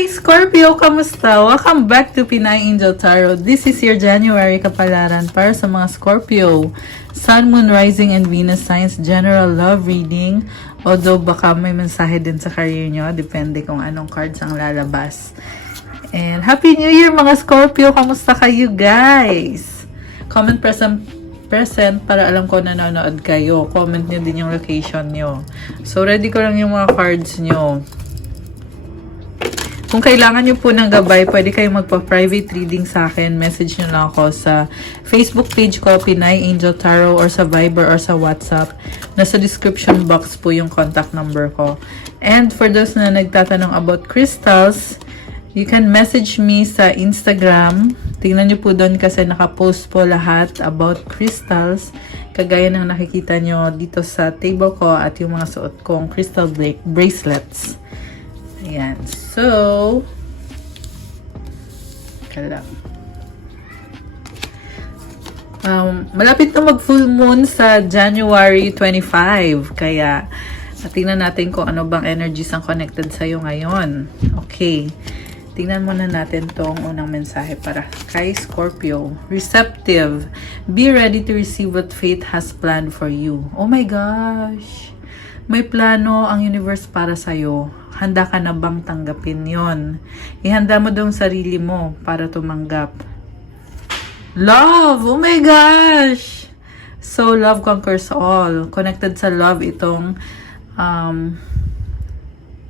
Hi, Scorpio! Kamusta? Welcome back to Pinay Angel Tarot. This is your January kapalaran para sa mga Scorpio. Sun, Moon, Rising, and Venus signs general love reading. Although baka may mensahe din sa career nyo. Depende kung anong cards ang lalabas. And Happy New Year mga Scorpio! Kamusta kayo guys? Comment present para alam ko nanonood kayo. Comment nyo din yung location nyo. So ready ko lang yung mga cards nyo. Kung kailangan nyo po ng gabay, pwede kayong magpa-private reading sa akin. Message nyo lang ako sa Facebook page ko, Pinay Angel Tarot, or sa Viber or sa WhatsApp. Nasa description box po yung contact number ko. And for those na nagtatanong about crystals, you can message me sa Instagram. Tingnan nyo po doon kasi nakapost po lahat about crystals. Kagaya ng nakikita nyo dito sa table ko at yung mga suot kong crystal bracelets. Ayan. So, malapit na mag-full moon sa January 25. Kaya, tingnan natin kung ano bang energies ang connected sa'yo ngayon. Okay. Tingnan muna natin tong unang mensahe para kay Scorpio. Receptive. Be ready to receive what fate has planned for you. Oh my gosh. May plano ang universe para sa'yo. Handa ka na bang tanggapin yon? Ihanda mo daw ang sarili mo para tumanggap. Love! Oh my gosh! So, love conquers all. Connected sa love itong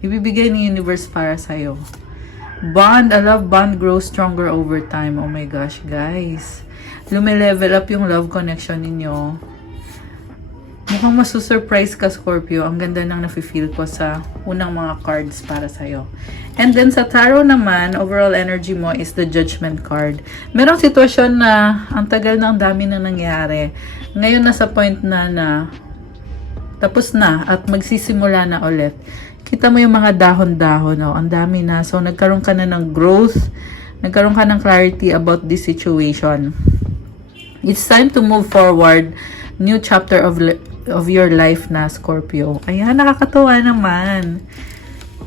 ibibigay ng universe para sa'yo. Bond, a love bond grows stronger over time. Oh my gosh, guys. Lumilevel up yung love connection ninyo. Mukhang masusurprise ka, Scorpio. Ang ganda nang nafe-feel ko sa unang mga cards para sa'yo. And then sa tarot naman, overall energy mo is the Judgment card. Merong sitwasyon na ang tagal na, ang dami na nangyari. Ngayon nasa point na tapos na at magsisimula na ulit. Kita mo yung mga dahon-dahon. Oh, ang dami na. So nagkaroon ka na ng growth. Nagkaroon ka ng clarity about this situation. It's time to move forward. New chapter of your life na, Scorpio. Ayan, nakakatuwa naman.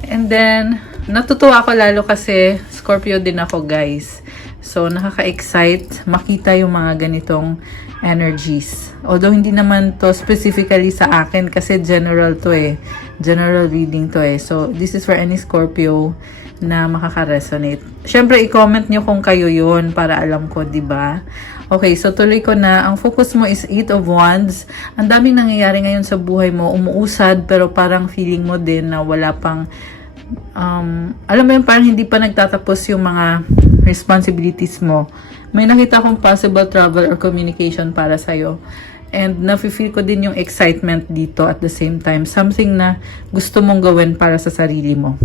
And then, natutuwa ako lalo kasi Scorpio din ako, guys. So, nakaka-excite makita yung mga ganitong energies. Although, hindi naman to specifically sa akin kasi general to eh. General reading to eh. So, this is for any Scorpio na makaka-resonate. Syempre, i-comment nyo kung kayo yun para alam ko, diba? Okay, so tuloy ko na. Ang focus mo is 8 of Wands. Ang daming nangyayari ngayon sa buhay mo. Umuusad, pero parang feeling mo din na wala pang, alam mo yun, parang hindi pa nagtatapos yung mga responsibilities mo. May nakita akong possible travel or communication para sa'yo. And nafe-feel ko din yung excitement dito at the same time. Something na gusto mong gawin para sa sarili mo.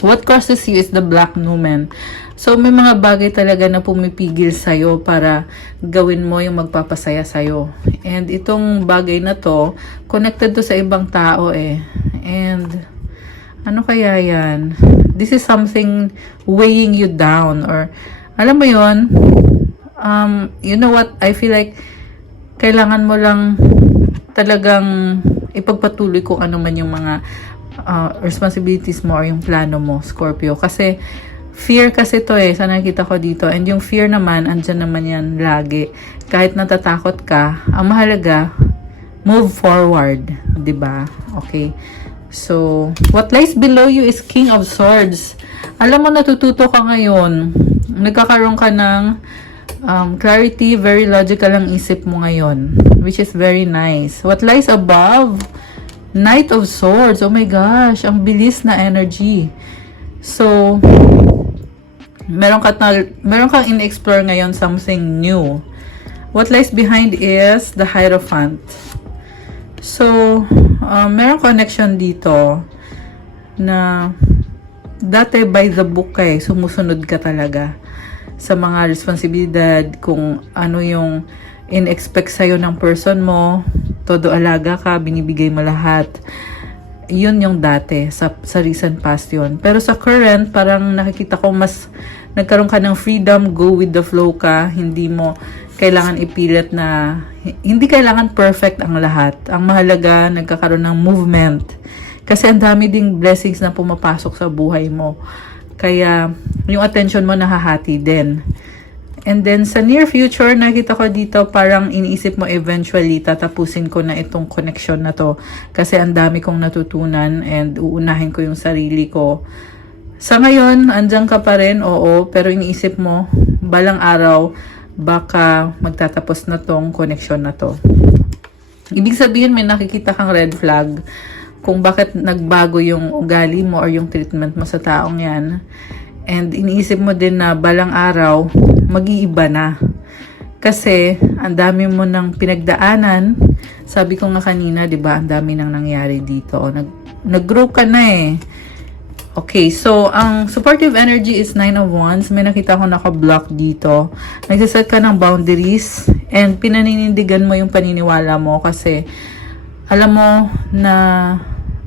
What crosses you is the Black Numen. So, may mga bagay talaga na pumipigil sa'yo para gawin mo yung magpapasaya sa'yo. And itong bagay na to, connected to sa ibang tao eh. And, ano kaya yan? This is something weighing you down. Or, alam mo yon, you know what? I feel like, kailangan mo lang talagang ipagpatuloy kung ano man yung mga responsibilities mo or yung plano mo, Scorpio. Kasi, fear kasi to eh, sa nakita ko dito. And yung fear naman, andyan naman yan lagi. Kahit natatakot ka, ang mahalaga, move forward. 'Di ba? Okay. So, what lies below you is King of Swords. Alam mo, natututo ka ngayon. Nagkakaroon ka ng clarity, very logical ang isip mo ngayon. Which is very nice. What lies above? Knight of Swords. Oh my gosh, ang bilis na energy. So, meron kang in-explore ngayon something new. What lies behind is the Hierophant. So, meron connection dito na dati by the book eh, sumusunod ka talaga sa mga responsibilidad, kung ano yung in-expect sa'yo ng person mo, todo alaga ka, binibigay mo lahat. Yun yung dati, sa recent past yun. Pero sa current, parang nakikita ko mas nagkaroon ka ng freedom, go with the flow ka, hindi mo kailangan ipilit na, hindi kailangan perfect ang lahat. Ang mahalaga, nagkakaroon ng movement. Kasi ang dami ding blessings na pumapasok sa buhay mo. Kaya, yung attention mo nahahati din. And then, sa near future, nakita ko dito, parang iniisip mo eventually, tatapusin ko na itong connection na to. Kasi ang dami kong natutunan and uunahin ko yung sarili ko. Sa ngayon, andyan ka pa rin, oo, pero iniisip mo, balang araw, baka magtatapos na tong connection na to. Ibig sabihin, may nakikita kang red flag kung bakit nagbago yung ugali mo or yung treatment mo sa taong yan. And iniisip mo din na balang araw, mag-iiba na. Kasi, ang dami mo nang pinagdaanan. Sabi ko nga kanina, di ba, ang dami nang nangyari dito. Nag-grow ka na eh. Okay, so, ang supportive energy is 9 of Wands. May nakita ko naka-block dito. Nagsaset ka ng boundaries and pinaninindigan mo yung paniniwala mo kasi alam mo na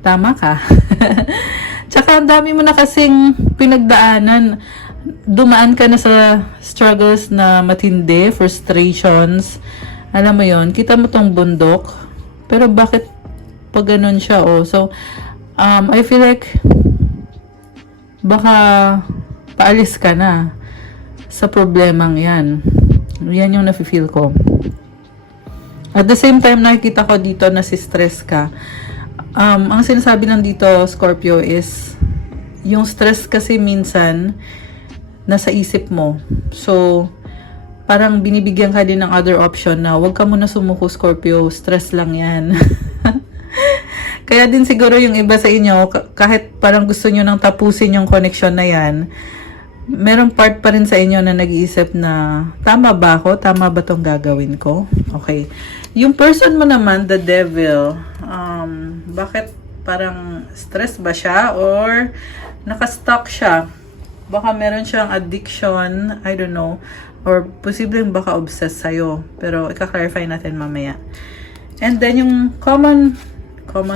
tama ka. Tsaka ang dami mo na kasing pinagdaanan. Dumaan ka na sa struggles na matindi, frustrations. Alam mo yon, kita mo tong bundok. Pero bakit pag ganun siya, oh? So, I feel like baka paalis ka na sa problemang yan. Yan yung nafe-feel ko. At the same time, nakikita ko dito na si stress ka. Ang sinasabi lang dito, Scorpio, is yung stress kasi minsan nasa isip mo. So, parang binibigyan ka din ng other option na huwag ka muna sumuko, Scorpio. Stress lang yan. Kaya din siguro yung iba sa inyo, kahit parang gusto nyo nang tapusin yung connection na yan, meron part pa rin sa inyo na nag-iisip na, tama ba ako? Tama ba tong gagawin ko? Okay. Yung person mo naman, the devil, bakit parang stress ba siya or nakastuck siya? Baka meron siyang addiction, I don't know, or posibleng baka obsessed sa'yo. Pero ika-clarify natin mamaya. And then yung common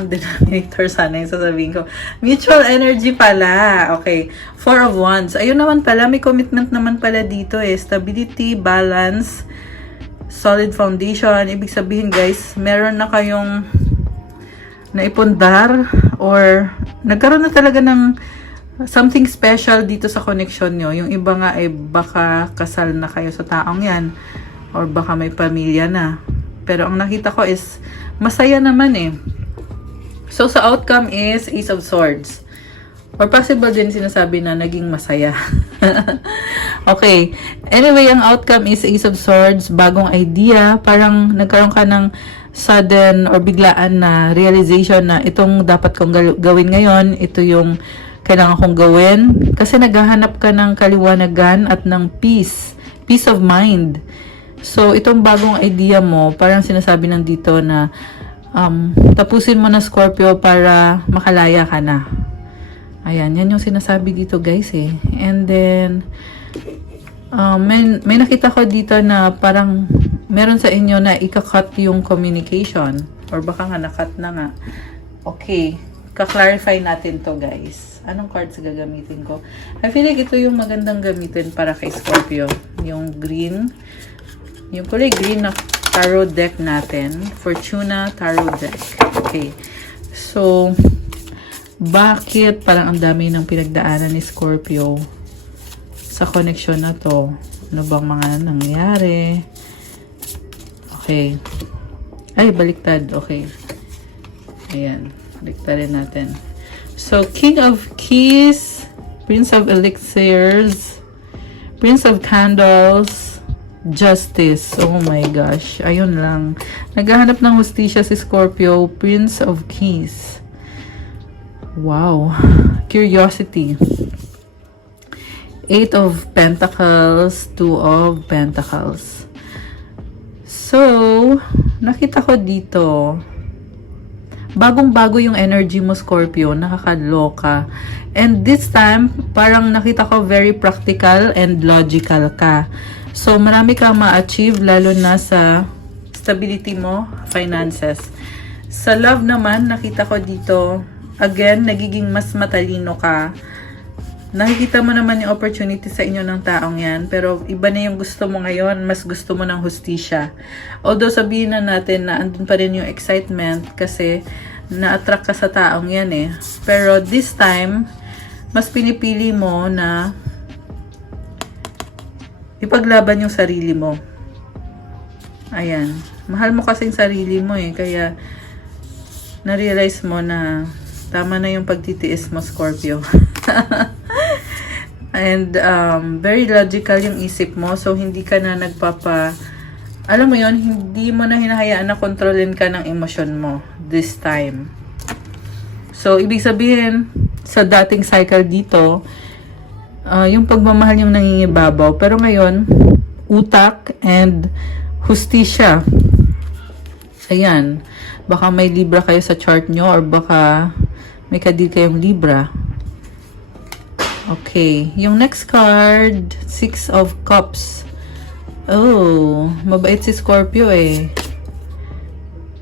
denominator sana yung sasabihin ko. Mutual energy pala. Okay. 4 of Wands. Ayun naman pala, may commitment naman pala dito eh. Stability, balance, solid foundation. Ibig sabihin guys, meron na kayong naipundar or nagkaroon na talaga ng something special dito sa connection nyo. Yung iba nga ay baka kasal na kayo sa taong yan or baka may pamilya na. Pero ang nakita ko is masaya naman eh. So, sa outcome is Ace of Swords. Or possible din sinasabi na naging masaya. Okay. Anyway, ang outcome is Ace of Swords. Bagong idea. Parang nagkaroon ka ng sudden or biglaan na realization na itong dapat kong gawin ngayon. Ito yung kailangan kong gawin. Kasi naghahanap ka ng kaliwanagan at ng peace. Peace of mind. So, itong bagong idea mo, parang sinasabi lang dito na tapusin mo na, Scorpio, para makalaya ka na. Ayan, yan yung sinasabi dito guys eh. And then, may nakita ko dito na parang meron sa inyo na ika-cut yung communication. Or baka nga na-cut na nga. Okay, ka-clarify natin to guys. Anong cards gagamitin ko? I feel like ito yung magandang gamitin para kay Scorpio. Yung green. Yung kulay green na tarot deck natin. Fortuna Tarot Deck. Okay. So, bakit parang ang dami ng pinagdaanan ni Scorpio sa connection na to? Ano bang mga nangyari? Okay. Ay, baliktad. Okay. Ayan. Baliktarin natin. So, King of Keys, Prince of Elixirs, Prince of Candles, Justice. Oh my gosh. Ayun lang. Naghahanap ng hustisya si Scorpio. Prince of Keys. Wow. Curiosity. 8 of Pentacles. 2 of Pentacles. So, nakita ko dito, bagong-bago yung energy mo, Scorpio. Nakakaloka. And this time, parang nakita ko very practical and logical ka. So, marami kang ma-achieve, lalo na sa stability mo, finances. Sa love naman, nakita ko dito, again, nagiging mas matalino ka. Nakikita mo naman yung opportunity sa inyo ng taong yan, pero iba na yung gusto mo ngayon, mas gusto mo ng hustisya. Although sabihin na natin na andun pa rin yung excitement kasi na-attract ka sa taong yan eh. Pero this time, mas pinipili mo na ipaglaban yung sarili mo. Ayan. Mahal mo kasing sarili mo eh. Kaya, na-realize mo na tama na yung pagtitiis mo, Scorpio. And, very logical yung isip mo. So, hindi ka na alam mo yon, hindi mo na hinahayaan na kontrolin ka ng emosyon mo this time. So, ibig sabihin, sa dating cycle dito, yung pagmamahal yung nangingibabaw. Pero ngayon, utak and hustisya. Ayan. Baka may Libra kayo sa chart nyo or baka may kadil kayong Libra. Okay. Yung next card, 6 of Cups. Oh, mabait si Scorpio eh.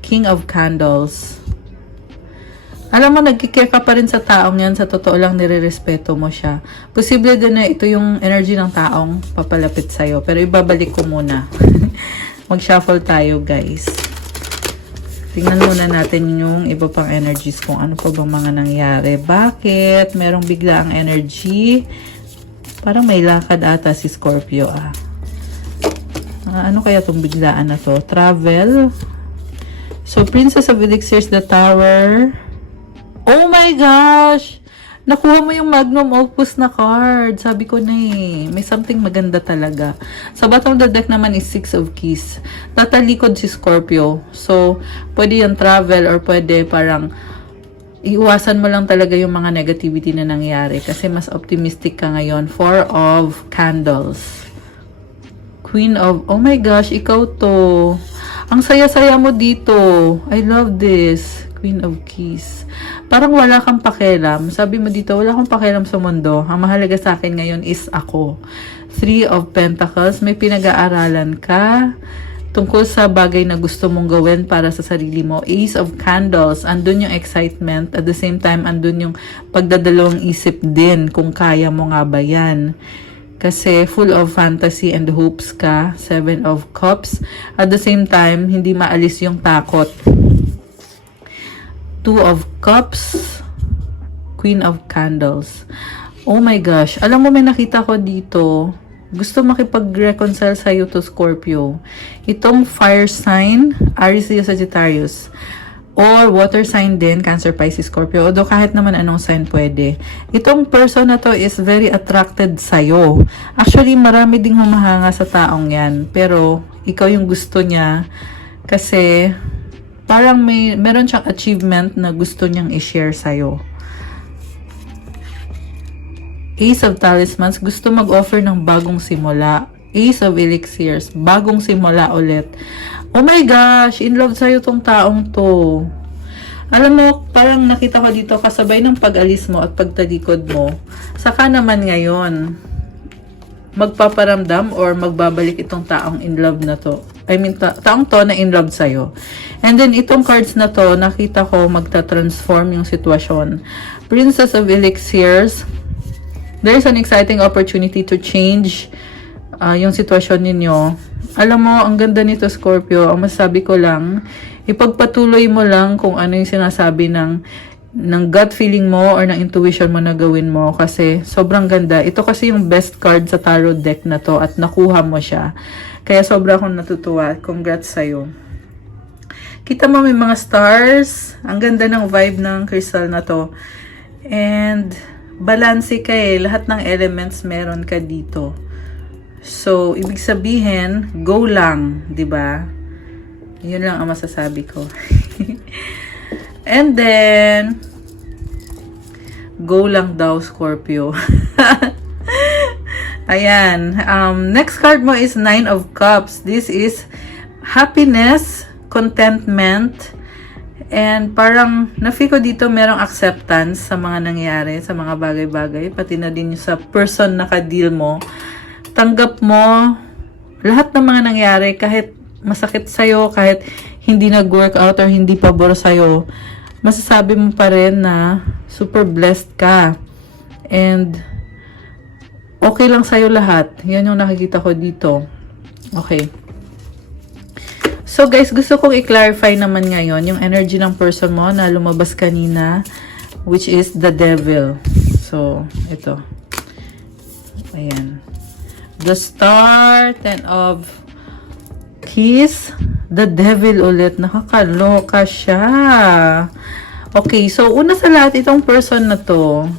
King of Candles. Alam mo, nagkikare ka pa rin sa taong yan. Sa totoo lang, nire-respeto mo siya. Posible din na ito yung energy ng taong papalapit sa'yo. Pero ibabalik ko muna. Mag-shuffle tayo, guys. Tingnan muna natin yung iba pang energies kung ano pa bang mga nangyari. Bakit? Merong bigla ang energy. Parang may lakad ata si Scorpio, ano kaya itong biglaan na to? Travel. So, Princess of Elixirs, the Tower. Oh my gosh! Nakuha mo yung Magnum Opus na card. Sabi ko na eh. May something maganda talaga. Sa bottom of the deck naman is 6 of Keys. Tatalikod si Scorpio. So, pwede yung travel or pwede parang iiwasan mo lang talaga yung mga negativity na nangyari. Kasi mas optimistic ka ngayon. 4 of Candles. Queen of... Oh my gosh, ikaw to. Ang saya-saya mo dito. I love this. Queen of Keys. Parang wala kang pakialam. Sabi mo dito, wala kang pakialam sa mundo. Ang mahalaga sa akin ngayon is ako. 3 of Pentacles. May pinag-aaralan ka tungkol sa bagay na gusto mong gawin para sa sarili mo. Ace of Candles. Andun yung excitement. At the same time, andun yung pagdadalawang isip din kung kaya mo nga ba yan. Kasi full of fantasy and hopes ka. 7 of Cups. At the same time, hindi maalis yung takot. 2 of Cups. Queen of Candles. Oh my gosh. Alam mo, may nakita ko dito. Gusto makipag-reconcile sa'yo to Scorpio. Itong fire sign, Aries, Leo, Sagittarius. Or water sign din, Cancer, Pisces, Scorpio. Although kahit naman anong sign pwede. Itong person na to is very attracted sa'yo. Actually, marami ding humahanga sa taong yan. Pero, ikaw yung gusto niya. Kasi, parang meron siyang achievement na gusto niyang i-share sa'yo. Ace of Talismans, gusto mag-offer ng bagong simula. Ace of Elixirs, bagong simula ulit. Oh my gosh, in love sa'yo tong taong to. Alam mo, parang nakita ko dito, kasabay ng pag-alis mo at pagtalikod mo, saka naman ngayon, magpaparamdam or magbabalik itong taong in love na to. I mean, taong to na in love sa'yo. And then, itong cards na to, nakita ko magta-transform yung sitwasyon. Princess of Elixirs, there's an exciting opportunity to change yung sitwasyon ninyo. Alam mo, ang ganda nito, Scorpio. Ang masasabi ko lang, ipagpatuloy mo lang kung ano yung sinasabi ng gut feeling mo or ng intuition mo na gawin mo. Kasi, sobrang ganda. Ito kasi yung best card sa tarot deck na to at nakuha mo siya. Kaya sobra akong natutuwa. Congrats sa'yo. Kita mo may mga stars. Ang ganda ng vibe ng crystal na to. And, balanse ka eh. Lahat ng elements meron ka dito. So, ibig sabihin, go lang. 'Di ba? Yun lang ang masasabi ko. And then, go lang daw, Scorpio. Ayan. Next card mo is 9 of Cups. This is happiness, contentment, and parang na-feel ko dito merong acceptance sa mga nangyari, sa mga bagay-bagay, pati na din sa person na ka-deal mo. Tanggap mo lahat ng mga nangyari, kahit masakit sa'yo, kahit hindi nag-work out or hindi pabor sa'yo, masasabi mo pa rin na super blessed ka. And okay lang sa'yo lahat. Yan yung nakikita ko dito. Okay. So guys, gusto kong i-clarify naman ngayon yung energy ng person mo na lumabas kanina, which is the devil. So, ito. Ayan. The Star, 10 of Keys, the Devil ulit. Nakakaloka siya. Okay, so una sa lahat, itong person na to,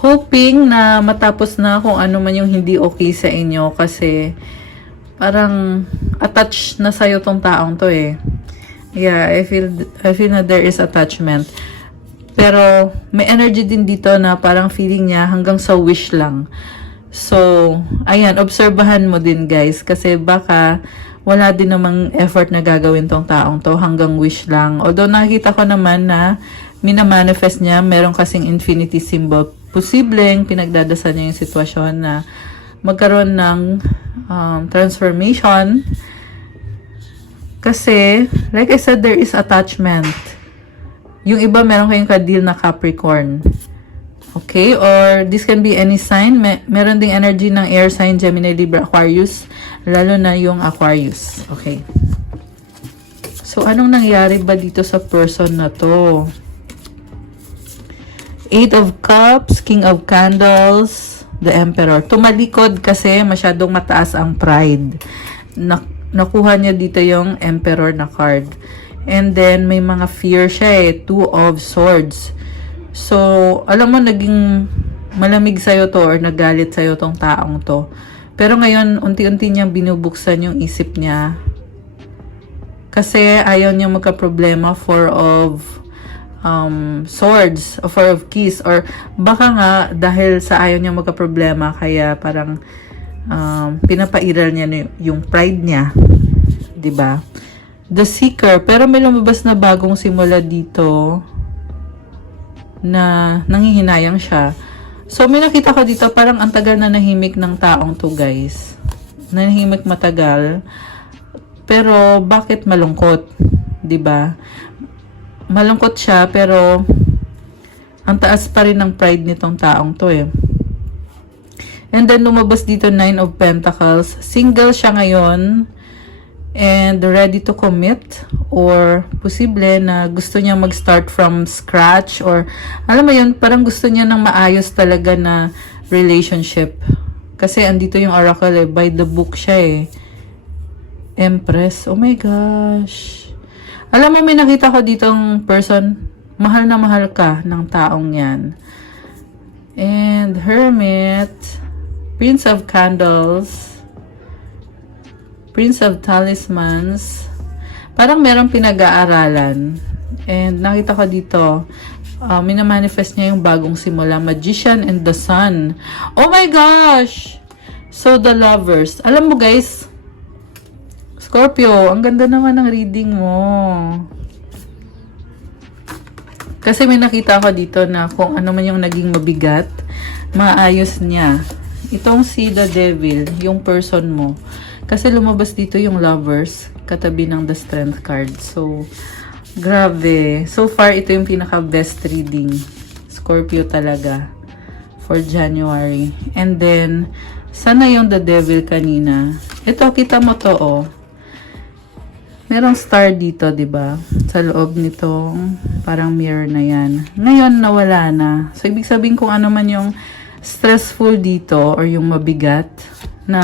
hoping na matapos na kung ano man yung hindi okay sa inyo kasi parang attached na sa'yo tong taong to eh. Yeah, I feel na there is attachment. Pero may energy din dito na parang feeling niya hanggang sa wish lang. So, ayan, obserbahan mo din guys kasi baka wala din namang effort na gagawin tong taong to, hanggang wish lang. Although nakita ko naman na minamanifest niya, meron kasing infinity symbol. Posibleng pinagdadasal niya yung sitwasyon na magkaroon ng transformation. Kasi, like I said, there is attachment. Yung iba, meron kayong ka-deal na Capricorn. Okay? Or, this can be any sign. Meron ding energy ng air sign, Gemini, Libra, Aquarius. Lalo na yung Aquarius. Okay. So, anong nangyari ba dito sa person na to? 8 of Cups, King of Candles, the Emperor. Tumalikod kasi masyadong mataas ang pride. Nakuha niya dito yung Emperor na card. And then, may mga fear siya eh. 2 of Swords. So, alam mo, naging malamig sa'yo to or nagalit sa'yo tong taong to. Pero ngayon, unti-unti niyang binubuksan yung isip niya. Kasi ayaw niya magka-problema, 4 of Swords, or 4 of Keys. Or baka nga, dahil sa ayaw niya magka-problema, kaya parang pinapairal niya yung pride niya. 'Di ba? The Seeker. Pero may lumabas na bagong simula dito na nanghihinayang siya. So, may nakita ko dito, parang ang tagal na nahimik ng taong to, guys. Nahimik matagal. Pero, bakit malungkot? 'Di ba? Malungkot siya, pero ang taas pa rin ng pride nitong taong to eh. And then, lumabas dito 9 of Pentacles. Single siya ngayon. And ready to commit. Or, posible na gusto niya mag-start from scratch. Or, alam mo yun, parang gusto niya ng maayos talaga na relationship. Kasi, andito yung oracle eh. By the book siya eh. Empress. Oh my gosh. Alam mo, may nakita ko ditong person, mahal na mahal ka ng taong yan. And, Hermit, Prince of Candles, Prince of Talismans, parang merong pinag-aaralan. And, nakita ko dito, minamanifest niya yung bagong simula, Magician and the Sun. Oh my gosh! So, the Lovers. Alam mo guys, Scorpio, ang ganda naman ng reading mo. Kasi may nakita ko dito na kung ano man yung naging mabigat, maayos niya. Itong si The Devil, yung person mo. Kasi lumabas dito yung Lovers, katabi ng The Strength card. So, grabe. So far, ito yung pinaka-best reading. Scorpio talaga. For January. And then, sana yung The Devil kanina. Ito, kita mo to, oh. Merong star dito, 'di ba? Sa loob nitong parang mirror na 'yan. Ngayon nawala na. So ibig sabihin kung ano man yung stressful dito or yung mabigat na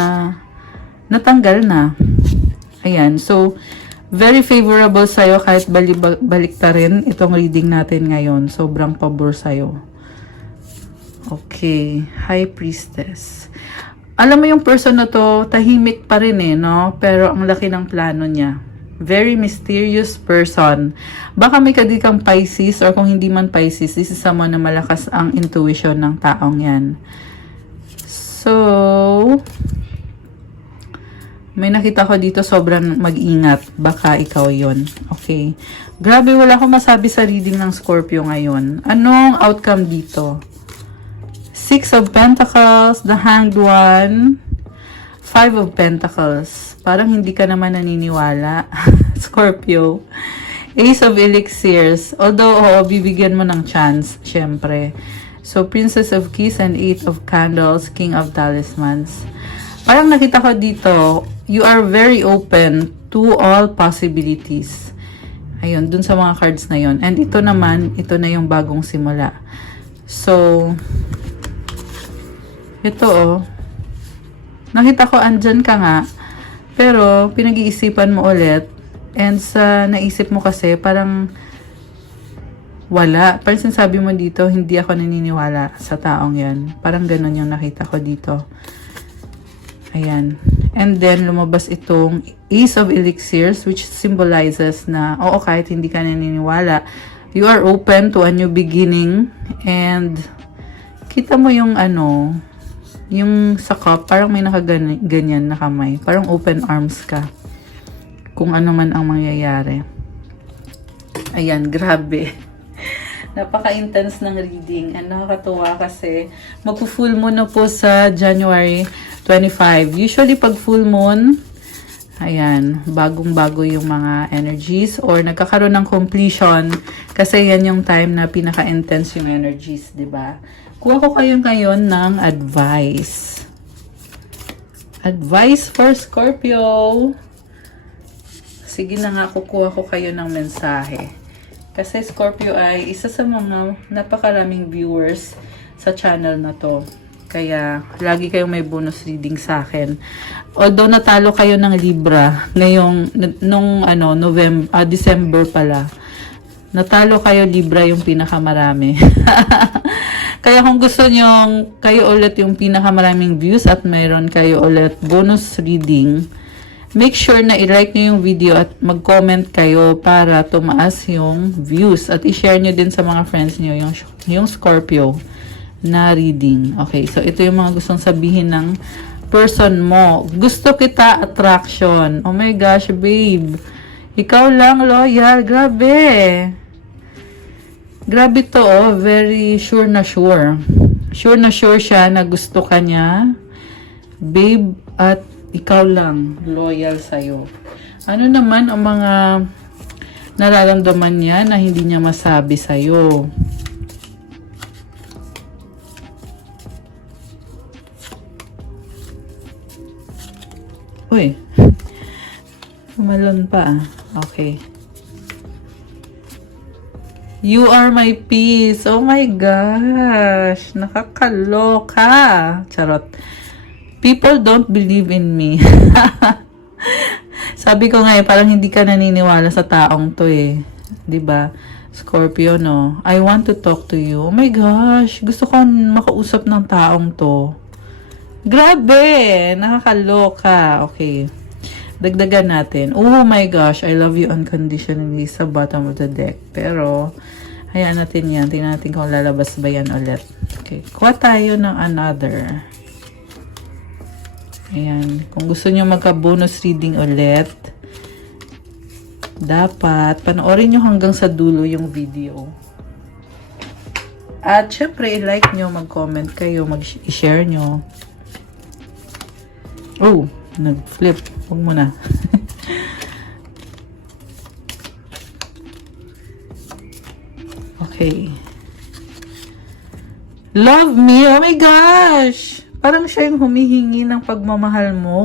natanggal na. Ayan. So very favorable sa iyo kahit balik ta rin itong reading natin ngayon. Sobrang pabor sa iyo. Okay, High Priestess. Alam mo yung person na to, tahimik pa rin eh, no? Pero ang laki ng plano niya. Very mysterious person. Baka may kadikang Pisces or kung hindi man Pisces, this is someone na malakas ang intuition ng taong yan. So, may nakita ko dito sobrang mag-ingat. Baka ikaw yon. Okay. Grabe, wala akong masabi sa reading ng Scorpio ngayon. Anong outcome dito? 6 of Pentacles, the Hanged One, 5 of Pentacles. Parang hindi ka naman naniniwala, Scorpio. Ace of Elixirs. Although, oo, bibigyan mo ng chance, syempre. So, Princess of Keys and 8 of Candles, King of Talismans. Parang nakita ko dito, you are very open to all possibilities. Ayun, dun sa mga cards na yon. And ito naman, ito na yung bagong simula. So, ito oh. Nakita ko andyan ka nga. Pero, pinag-iisipan mo ulit. And sa naisip mo kasi, parang wala. Parang sinasabi mo dito, hindi ako naniniwala sa taong yan. Parang ganun yung nakita ko dito. Ayan. And then, lumabas itong Ace of Elixirs, which symbolizes na, oo, kahit hindi ka naniniwala, you are open to a new beginning. And, kita mo yung ano, yung sa cup, parang may nakaganyan na kamay. Parang open arms ka. Kung ano man ang mangyayari. Ayan, grabe. Napaka-intense ng reading. And nakakatuwa kasi magpo-full moon na po sa January 25. Usually pag full moon, ayan, bagong-bago yung mga energies or nagkakaroon ng completion kasi yan yung time na pinaka-intense yung energies, 'di ba? Kuha ko kayo ngayon ng advice. Advice for Scorpio. Sige na nga, kukuha ko kayo ng mensahe. Kasi Scorpio ay isa sa mga napakaraming viewers sa channel na to. Kaya, lagi kayong may bonus reading sa akin. Although natalo kayo ng Libra ngayong, December pala. Natalo kayo Libra yung pinakamarami. Kaya kung gusto nyo kayo ulit yung pinakamaraming views at mayroon kayo ulit bonus reading, make sure na i-like nyo yung video at mag-comment kayo para tumaas yung views. At i-share nyo din sa mga friends nyo yung Scorpio na reading. Okay, so ito yung mga gustong sabihin ng person mo. Gusto kita, attraction. Oh my gosh, babe. Ikaw lang, loyal. Grabe. Grabe to, oh. Very sure na sure. Sure na sure siya na gusto ka niya. Babe, at ikaw lang, loyal sa'yo. Ano naman ang mga nararamdaman niya na hindi niya masabi sa'yo? Uy, umalon pa ah. Okay. You are my peace. Oh my gosh. Nakakaloka. Charot. People don't believe in me. Sabi ko nga parang hindi ka naniniwala sa taong to eh. 'Di ba? Scorpio, no? I want to talk to you. Oh my gosh. Gusto ko makausap ng taong to. Grabe! Nakakaloka. Okay. Dagdagan natin. Oh my gosh, I love you unconditionally sa bottom of the deck. Pero, hayaan natin yan. Tingnan natin kung lalabas ba yan ulit. Okay. Kuha tayo ng another. Ayan. Kung gusto nyo magka-bonus reading ulit, dapat panoorin nyo hanggang sa dulo yung video. At syempre, i-like nyo, mag-comment kayo, mag-share nyo. Oh, nag-flip. Huwag mo na. Okay. Love me. Oh my gosh. Parang siya yung humihingi ng pagmamahal mo.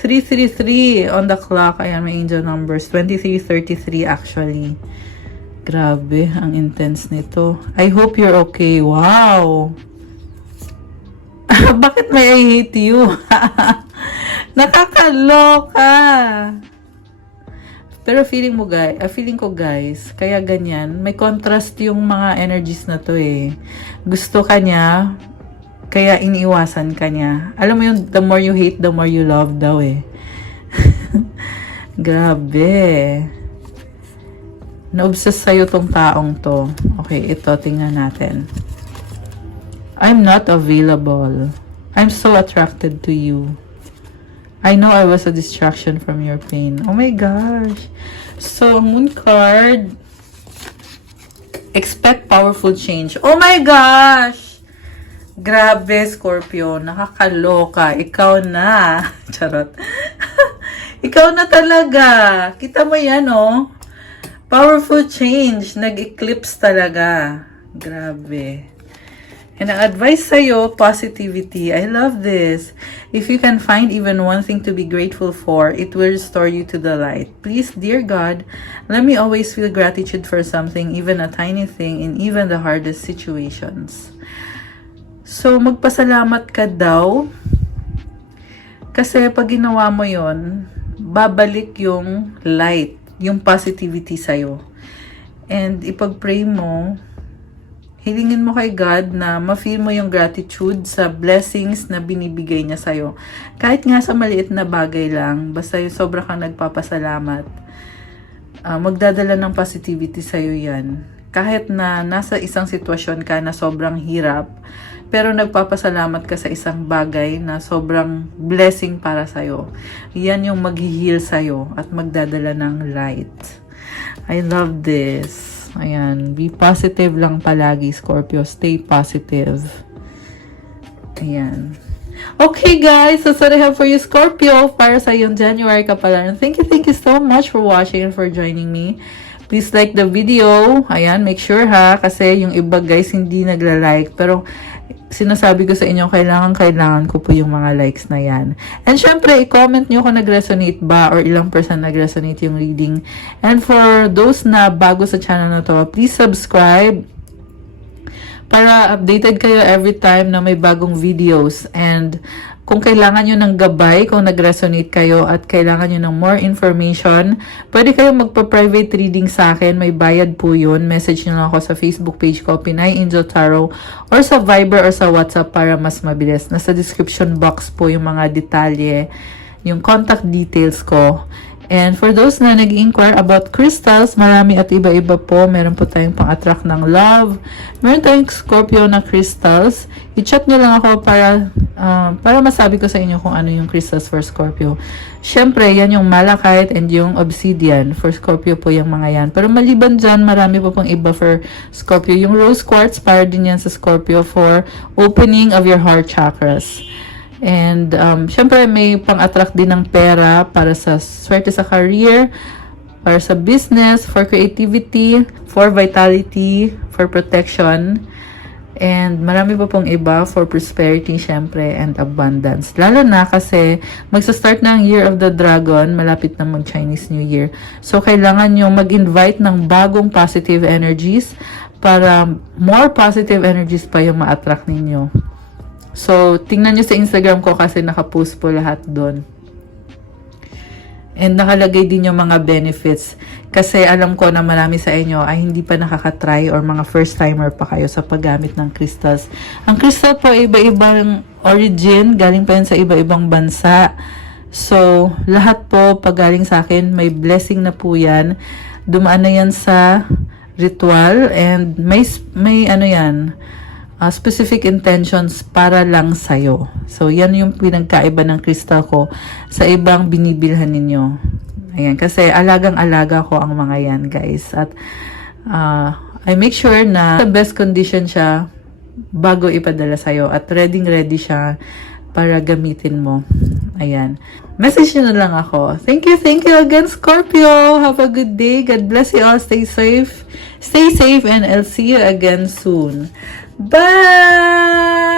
333 on the clock. Ayan, may angel numbers. 2333 actually. Grabe, ang intense nito. I hope you're okay. Wow. Bakit may I hate you? Nakakaloka. Pero feeling ko guys, kaya ganyan, may contrast yung mga energies na to eh. Gusto ka niya, kaya iniiwasan ka niya. Alam mo yung the more you hate, the more you love daw eh. Grabe. Na-obsess sa'yo tong taong to. Okay, ito, tingnan natin. I'm not available. I'm so attracted to you. I know I was a distraction from your pain. Oh my gosh. So, moon card. Expect powerful change. Oh my gosh! Grabe, Scorpio. Nakakaloka. Ikaw na. Charot. Ikaw na talaga. Kita mo yan, oh. Powerful change. Nag-eclipse talaga. Grabe. And ang advice sa'yo, positivity. I love this. If you can find even one thing to be grateful for, it will restore you to the light. Please, dear God, let me always feel gratitude for something, even a tiny thing, in even the hardest situations. So, magpasalamat ka daw. Kasi pag ginawa mo yon, babalik yung light, yung positivity sa'yo. And ipag-pray mo, hilingin mo kay God na ma-feel mo yung gratitude sa blessings na binibigay niya sa'yo. Kahit nga sa maliit na bagay lang, basta yung sobra kang nagpapasalamat, magdadala ng positivity sa'yo yan. Kahit na nasa isang sitwasyon ka na sobrang hirap, pero nagpapasalamat ka sa isang bagay na sobrang blessing para sa'yo. Yan yung mag-heal sa'yo at magdadala ng light. I love this. Ayan, be positive lang palagi, Scorpio. Stay positive. Ayan. Okay, guys. That's what I have for you, Scorpio. Para sa yung January kapalaran. Thank you so much for watching and for joining me. Please like the video. Ayan, make sure ha. Kasi yung iba, guys, hindi nagla-like. Pero sinasabi ko sa inyo, kailangan ko po yung mga likes na yan. And syempre, i-comment nyo kung nag-resonate ba or ilang percent nag-resonate yung reading. And for those na bago sa channel na to, please subscribe para updated kayo every time na may bagong videos. And kung kailangan nyo ng gabay, kung nag-resonate kayo at kailangan nyo ng more information, pwede kayo magpa-private reading sa akin. May bayad po yun. Message nyo lang ako sa Facebook page ko, Pinay Angel Tarot, or sa Viber or sa WhatsApp para mas mabilis. Nasa description box po yung mga detalye, yung contact details ko. And for those na nag-inquire about crystals, marami at iba-iba po. Meron po tayong pang-attract ng love. Meron tayong Scorpio na crystals. I-chat nyo lang ako para masabi ko sa inyo kung ano yung crystals for Scorpio. Syempre, yan yung malachite and yung obsidian. For Scorpio po yung mga yan. Pero maliban dyan, marami po pong iba for Scorpio. Yung rose quartz, para din yan sa Scorpio for opening of your heart chakras. And, syempre, may pang-attract din ng pera para sa swerte sa career, para sa business, for creativity, for vitality, for protection, and marami pa pong iba for prosperity, syempre, and abundance. Lalo na kasi magsa-start na ang Year of the Dragon, malapit na mag-Chinese New Year. So, kailangan nyo mag-invite ng bagong positive energies para more positive energies pa yung ma-attract ninyo. So, tingnan nyo sa Instagram ko kasi nakapost po lahat doon. And nakalagay din yung mga benefits. Kasi alam ko na marami sa inyo ay hindi pa nakakatry or mga first timer pa kayo sa paggamit ng crystals. Ang crystal po iba-ibang origin, galing pa yun sa iba-ibang bansa. So, lahat po pag galing sa akin, may blessing na po yan. Dumaan na yan sa ritual and may ano yan, specific intentions para lang sa'yo. So, yan yung pinagkaiba ng crystal ko sa ibang binibilhan ninyo. Ayan, kasi alagang-alaga ko ang mga yan, guys. At I make sure na sa best condition siya bago ipadala sa'yo. At ready siya para gamitin mo. Ayan. Message nyo na lang ako. Thank you again, Scorpio. Have a good day. God bless you all. Stay safe, and I'll see you again soon. Bye!